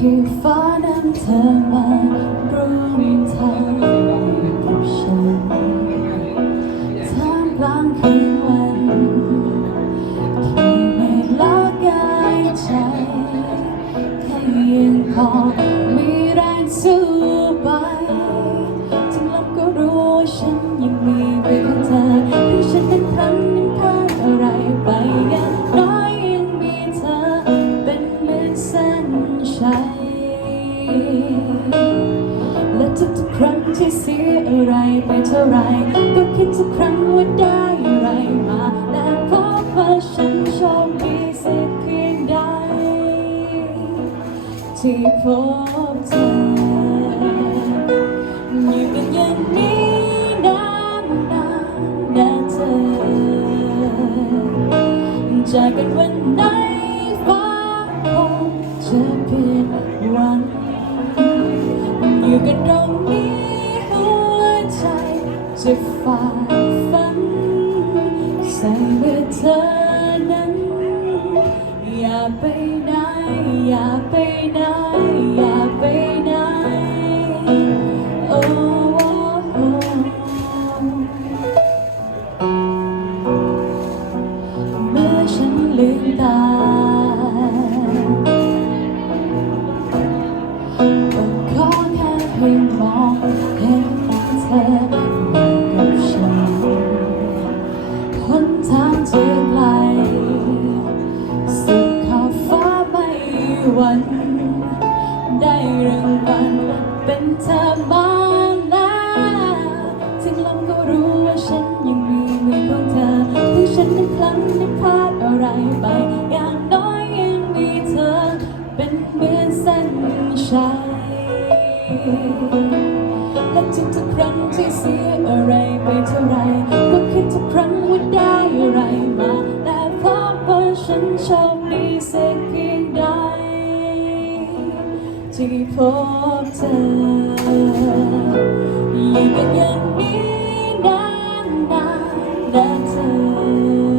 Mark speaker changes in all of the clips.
Speaker 1: คือมาร่วมทางกับฉันท่ามกลางคืนวันที่ไม่ละกายใจแค่ยังพอมีแรงสู้ไปถึงลมก็รู้ว่าฉันยังมี และทุกๆครั้งที่เสียอะไรไปเท่าไร ก็คิดทุกครั้งว่าได้อะไรมาและพบว่าฉันโชคดีสักเพียงใดที่พบเธออยู่กันอย่างนี้นานนานนะเธอจากกันวันไหน จะไกลสุดขอบฟ้าไม่หวัน ได้รางวัลเป็นเธอมาแล้วถึงลมก็รู้ว่าฉันยังมีมือของเธอถึงฉันนั้นพลั้งได้พลาดอะไรไป อย่างน้อยยังมีเธอ เป็นเหมือนเส้นชัยและทุกๆครั้งที่เสียอะไรไปเท่าไรก็คิดทุกครั้งว่าได้อะไร นโชคดีสักเพียงใด ที่พบเธออยู่กันอย่างนี้นานนานนานเธอ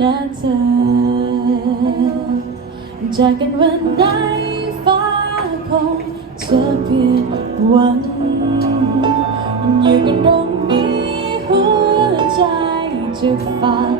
Speaker 1: นาเธอ จากกันวันไหนฟ้าคงจะเปลี่ยนวัน อยู่กันตรงนี้หัวใจจะฝัน